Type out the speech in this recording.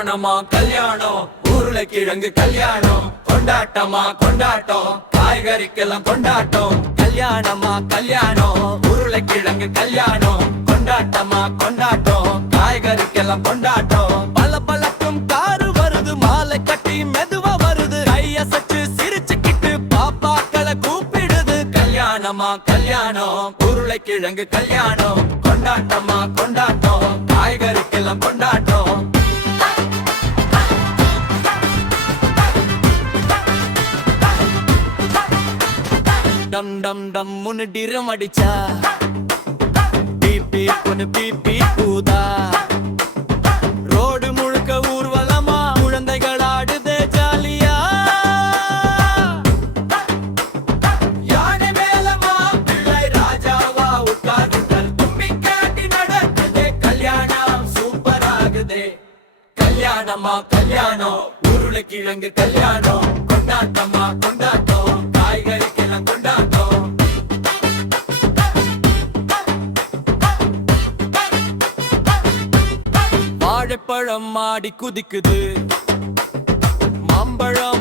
கல்யாணமா கல்யாணம் உருளைக்கிழங்கு கல்யாணம் கொண்டாட்டமா கொண்டாட்டம் காய்கறிக்கெல்லாம் கொண்டாட்டம் கல்யாணமா கல்யாணம் உருளைக்கிழங்கு கல்யாணம் கொண்டாட்டமா கொண்டாட்டம் காய்கறிக்கெல்லாம் கொண்டாட்டம் பல பழக்கும் காரு வருது மாலை கட்டி மெதுவா வருது கையசச்சு சிரிச்சுக்கிட்டு பாப்பாக்களை கூப்பிடுது கல்யாணமா கல்யாணம் உருளைக்கிழங்கு கல்யாணம் கொண்டாட்டமா கொண்டாட்டம் காய்கறிக்கெல்லாம் கொண்டாட்டம் டம் டம் டம் முன்னு டிரம் அடிச்சா பீப்பி பொண்ணு பீப்பி பூதா ரோடு முழுக்க ஊர்வலமா குழந்தைகள் ஆடுதே ஜாலியா யானை மேலமா பிள்ளை ராஜாவா உட்கார்ந்துட்டல் கும்மி காட்டி நடக்குதே கல்யாணம் சூப்பர் ஆகுதே கல்யாணமா கல்யாணம் உருளைக்கிழங்கு கல்யாணம் கொண்டாட்டமா கொண்டாட்டம் காய்கறிக்கெல்லாம் கொண்டாட்டம் வாழைப்பழம் மாடி குதிக்குது மாம்பழம்